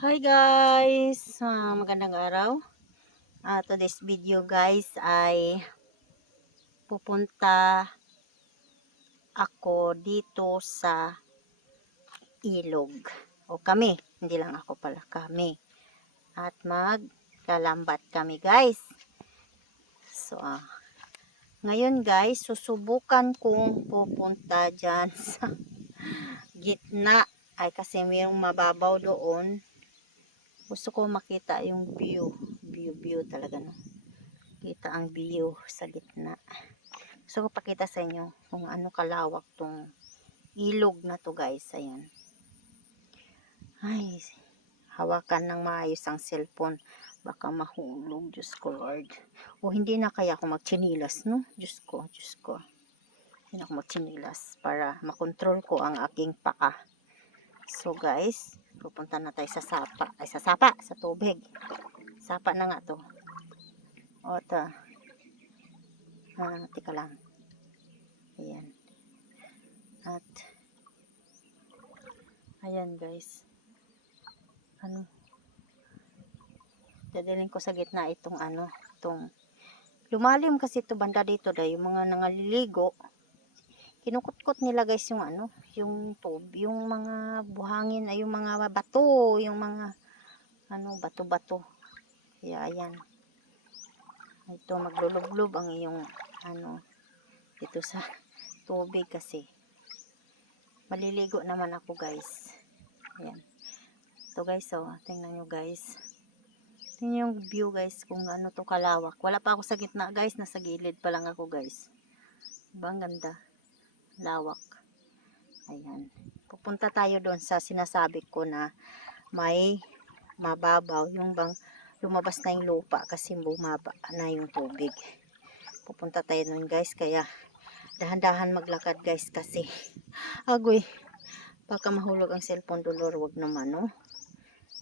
Hi guys! Magandang araw. Today's video guys ay pupunta ako dito sa ilog. O kami, hindi lang ako pala, kami. At maglalambat kami guys. So, ngayon guys, susubukan kong pupunta dyan sa gitna. Ay kasi mayroong mababaw doon. Gusto ko makita yung view talaga, no? Kita ang view sa gitna. Gusto ko pakita sa inyo kung ano kalawak tong ilog na to guys. Ayan. Ay, hawakan ng maayos ang cellphone. Baka mahulog. Diyos ko Lord. O hindi na kaya ako magchinilas, no? Diyos ko. Hindi na ako magchinilas para makontrol ko ang aking paa. So guys, pupunta na tayo sa sapa. Ay, sa tubig. Sapa na nga to. O, tika lang. Ayan. At ayan guys. Dadalhin ko sa gitna itong lumalim kasi ito banda dito dahil yung mga nangaliligo. Kinukutkot nila guys yung yung yung mga buhangin ay yung mga bato, yung mga bato-bato. Kaya ayan. Ito maglulublob ang iyong dito sa tubig kasi maliligo naman ako guys. Ayan. Ito guys, tingnan nyo guys. Tingnan yung view guys kung ano to kalawak. Wala pa ako sa gitna guys, nasa gilid pa lang ako guys. Diba ang ganda? Lawak. Ayan. Pupunta tayo doon sa sinasabi ko na may mababaw. Yung bang lumabas na yung lupa kasi bumaba na yung tubig. Pupunta tayo doon guys, kaya dahan-dahan maglakad guys kasi agoy, baka mahulog ang cellphone dolor. Wag naman, no?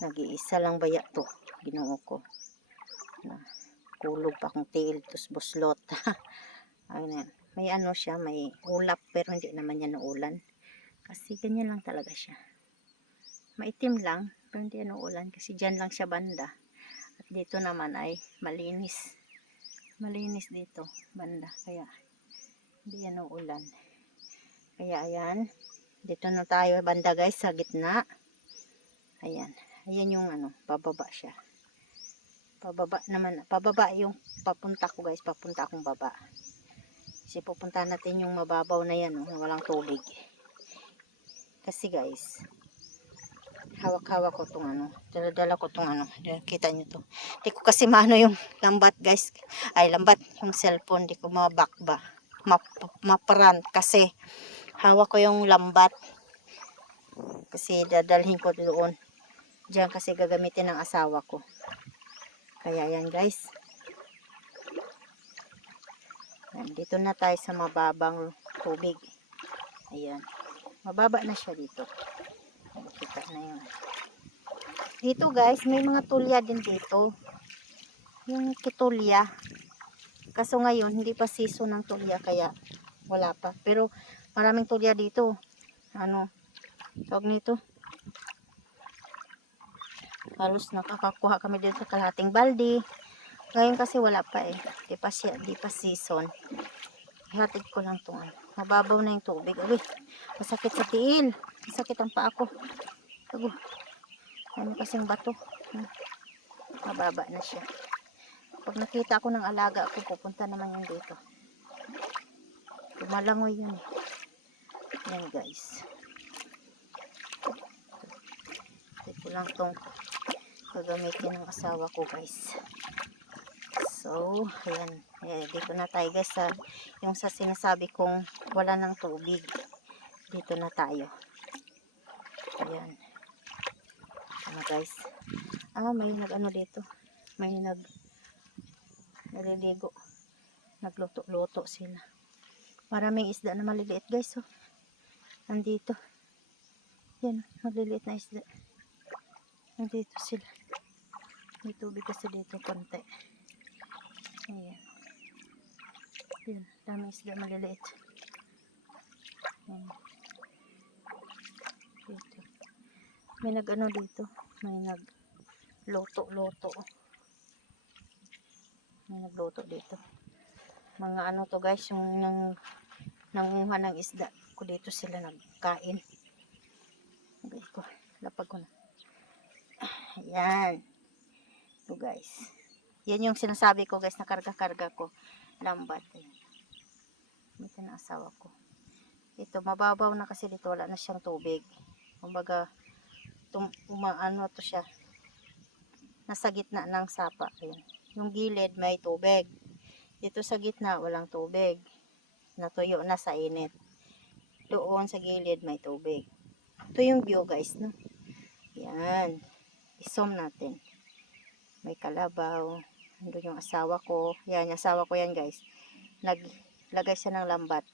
Nag-iisa lang baya to, Ginoo ko. Kulog pa akong tiil, tos buslot. Ayun, may siya, may ulap pero hindi naman yan ulan. Kasi ganyan lang talaga siya. Maitim lang, pero hindi ulan kasi dyan lang siya banda. At dito naman ay malinis. Malinis dito, banda. Kaya hindi yan ulan. Kaya ayan, dito na tayo banda guys, sa gitna. Ayan, ayan yung pababa siya. Pababa naman, pababa yung papunta ko guys, papunta akong baba. Kasi pupunta natin yung mababaw na yan, walang tubig. Kasi guys, hawak-hawak ko itong dala-dala ko itong kita nyo to. Di ko kasi maano yung lambat guys, ay lambat yung cellphone, di ko mabakba, maparan kasi hawak ko yung lambat. Kasi dadalhin ko doon. Diyan kasi gagamitin ng asawa ko. Kaya yan guys. Dito na tayo sa mababang tubig. Ayan. Mababa na siya dito. Kita na yun. Dito guys, may mga tulya din dito. Yung kitulya. Kaso ngayon, hindi pa season ng tulya kaya wala pa. Pero maraming tulya dito. Tawag nito. Halos nakakakuha kami dito sa kalahating balde. Ngayon kasi wala pa eh. Di pa season. Ihatid ko lang itong mababaw na yung tubig. Uy, masakit sa tiil. Masakit ang paa ko. Tago. Kasing bato. Mababa na siya. Pag nakita ako ng alaga ako, pupunta naman yung dito. Malangoy yun eh. Yan guys. Ito lang itong gagamitin ng asawa ko guys. So, ayan. Dito na tayo guys yung sa sinasabi kong wala ng tubig. Dito na tayo. Ayan. Guys. May dito. May naliligo. Nagluto-luto sila. Maraming isda na maliliit guys. Nandito. Yan, maliliit na isda. Nandito sila. May tubig kasi dito konti. Ayan. Yan, daming isda maliliit. Ayan. Dito. May nag-ano dito. May nagluto-luto. May nagluto dito. Mga ano to guys, yung nanguha ng isda ko dito sila nagkain. Okay ko, lapag ko na. Ayan. Ito guys. Yan yung sinasabi ko guys, na karga-karga ko. Lambat. Ito na asawa ko. Ito, mababaw na kasi dito, wala na siyang tubig. Kumbaga, umaano to siya. Nasa gitna ng sapa. Ayan. Yung gilid may tubig. Dito sa gitna, walang tubig. Natuyo na sa init. Doon sa gilid may tubig. Ito yung view guys, no? Yan. I-zoom natin. May kalabaw. Doon yung asawa ko. Yan, yung asawa ko yan guys. Naglagay siya ng lambat.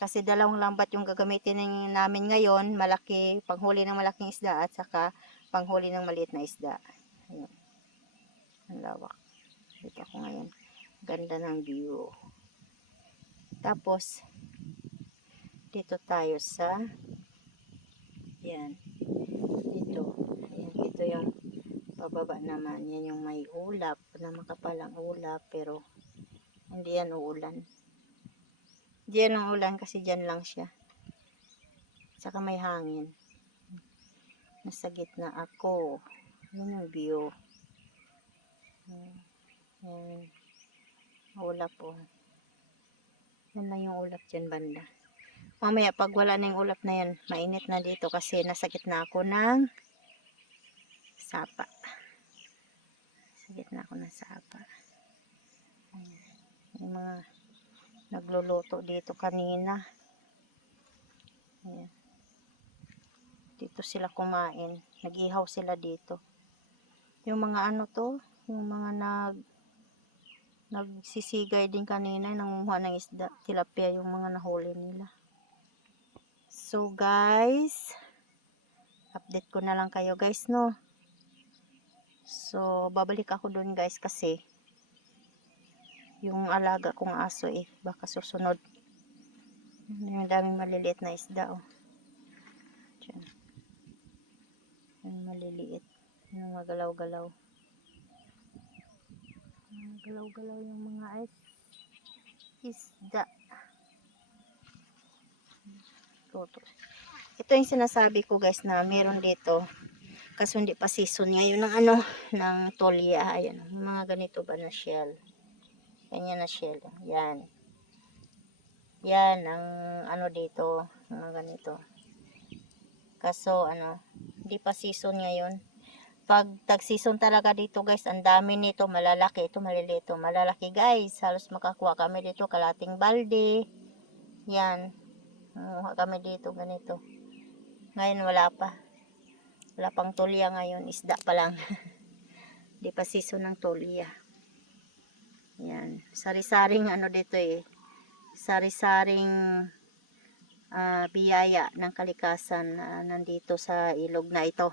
Kasi dalawang lambat yung gagamitin namin ngayon. Malaki, panghuli ng malaking isda at saka panghuli ng maliit na isda. Ayan. Ang lawak. Dito ako ngayon. Ganda ng view. Tapos, dito tayo sa yan. Dito. Ayan, ito yung pababa naman. Yan yung may ulap. Na makapalang ulap. Pero, hindi yan uulan. Diyan ang ulan kasi dyan lang siya. Saka may hangin. Nasa gitna ako. Yun yung view. Yan. Ulap po. Yan lang yung ulap dyan banda. Mamaya pag wala na yung ulap na yan, mainit na dito kasi nasa gitna ako ng sapa. Sa gitna ako ng sapa. Ayan. Yung mga nagluluto dito kanina. Ayan. Dito sila kumain. Nag-ihaw sila dito. Yung mga ano to, yung mga nagsisigay din kanina, nangunguha ng isda, tilapia yung mga nahuli nila. So guys, update ko na lang kayo guys, no. So babalik ako dun guys kasi yung alaga kong aso baka susunod. Yung daming maliliit na isda Diyan. Yung maliliit. Yung magalaw-galaw. Galaw-galaw yung mga isda. Ito yung sinasabi ko guys na meron dito. Kaso hindi pa season ngayon ng ng tolya. Ayan. Mga ganito ba na shell. Ganyan na shell. Yan. Yan ang dito. Mga ganito. Kaso hindi pa season ngayon. Pag tag-season talaga dito guys, ang dami nito, malalaki, ito maliliit, malalaki guys. Halos makakuha kami dito, kalating balde. Yan. Makuha kami dito, ganito. Ngayon wala pa. Wala pang tulya ngayon, isda pa lang. Hindi pa season ng tulya. Yan. Sari-saring dito Sari-saring biyaya ng kalikasan nandito sa ilog na ito.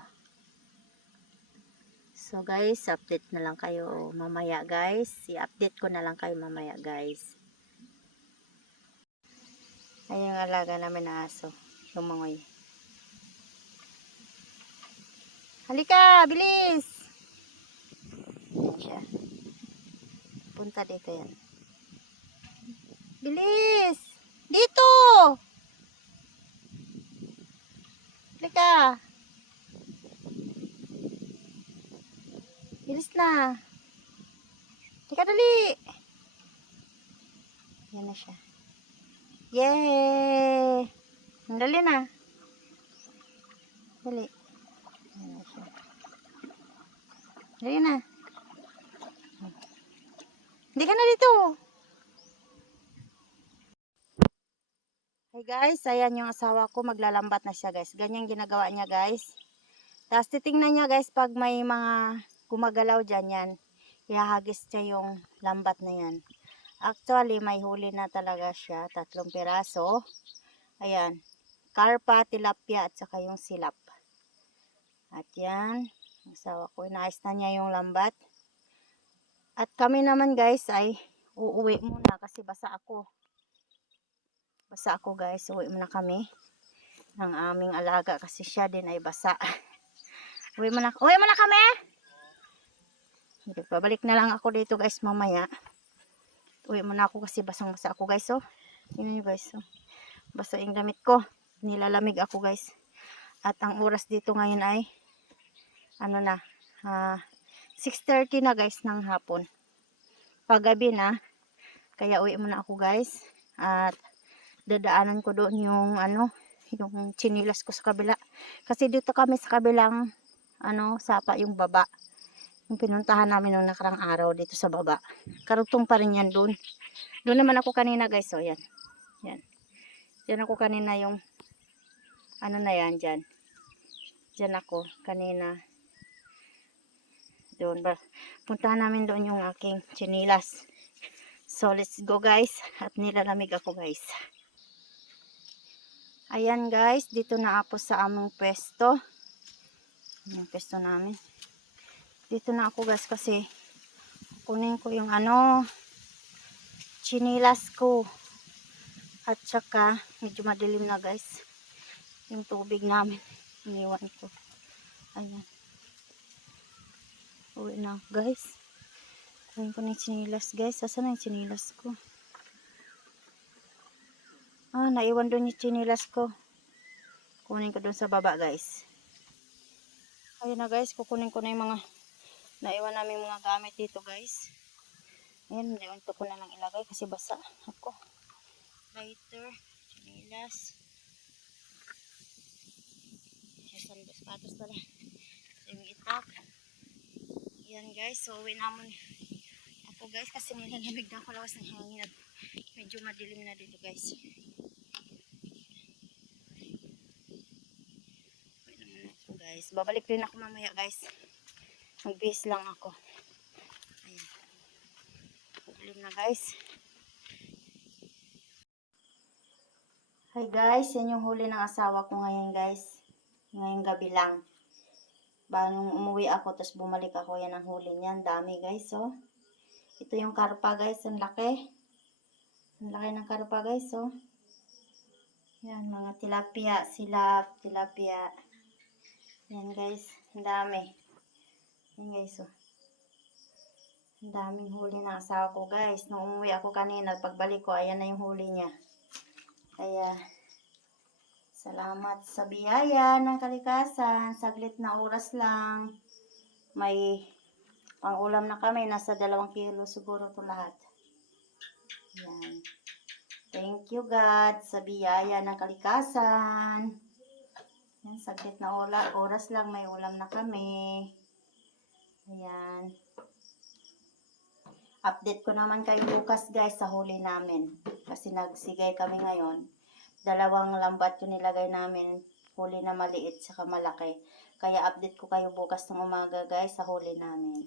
So guys, update na lang kayo mamaya guys. I-update ko na lang kayo mamaya guys. Ayun yung alaga namin na aso. Lumangoy. Halika, bilis! Yan siya. Punta dito yan. Bilis! Dito! Halika! Bilis na! Halika dali! Yan na siya. Yay! Dali na. Dali. Yan na siya. Dali na. Hindi ka na dito. Hey guys, ayan yung asawa ko. Maglalambat na siya guys. Ganyan ginagawa niya guys. Tapos titingnan niya guys pag may mga gumagalaw dyan yan. Ihahagis niya yung lambat na yan. Actually, may huli na talaga siya. 3 piraso. Ayan. Karpa, tilapia, at saka yung silap. At yan. Asawa ko, inaayos na niya yung lambat. At kami naman guys ay uuwi muna kasi basa ako. Basa ako guys. Uwi muna kami. ng aming alaga kasi siya din ay basa. Uwi mo na kami. Babalik na lang ako dito guys mamaya. Uwi mo na ako kasi basang basa ako guys. Oh. Yun guys. Oh. Basa yung damit ko. Nilalamig ako guys. At ang oras dito ngayon ay ano na 6:30 na guys ng hapon. Paggabi na. Kaya uwi muna ako guys. At dadaanan ko doon yung yung chinilas ko sa kabila. Kasi dito kami sa kabilang sapa yung baba. Yung pinuntahan namin nung nakarang araw dito sa baba. Karugtong pa rin yan doon. Doon naman ako kanina guys. So yan. Yan. Diyan ako kanina yung na yan dyan. Diyan ako kanina. Doon ba. Puntahan namin doon yung aking chinilas. So let's go guys. At nilalamig ako guys. Ayan guys, dito na ako sa aming pwesto. Yung pwesto namin. Dito na ako guys kasi kunin ko yung chinilas ko. At saka medyo madilim na guys. Yung tubig namin. Iniwan ko. Ayan. Uwi na guys. Kunin ko na yung chinilas guys. Saan na yung chinilas ko? Naiwan doon yung chinilas ko. Kunin ko doon sa baba guys. Ayun na guys, kukunin ko na yung mga naiwan namin mga gamit dito guys. Ayan, naiwan ko na lang ilagay kasi basa ako. Lighter, chinilas. Sandos patos pala. Yung itak. Ayan guys, so uwi naman ako guys kasi nilalamig na ako lawas ng hangin at medyo madilim na dito guys. Guys, babalik rin ako mamaya guys. Magbihis lang ako. Ayan. Madilim na guys. Hi guys, yan yung huli ng asawa ko ngayon guys. Ngayong gabi lang. Nung umuwi ako, tapos bumalik ako, yan ang huli niyan. Dami guys, oh. Ito yung karpa guys, ang laki. Ang laki ng karpa guys, oh. Yan, mga tilapia, silap, tilapia. Yan guys, ang dami. Yan guys, oh. Ang daming huli ng asawa ko guys. Nung umuwi ako kanina, pagbalik ko, ayan na yung huli niya. Kaya, salamat sa biyaya ng kalikasan. Saglit na oras lang. May pang-ulam na kami. Nasa 2 kilo siguro ito lahat. Yan. Thank you God sa biyaya ng kalikasan. Yan, saglit na oras lang. May ulam na kami. Ayan. Update ko naman kayo bukas guys sa huli namin. Kasi nagsigay kami ngayon. 2 lambat yung nilagay namin. Huli na maliit saka malaki. Kaya update ko kayo bukas ng umaga guys sa huli namin.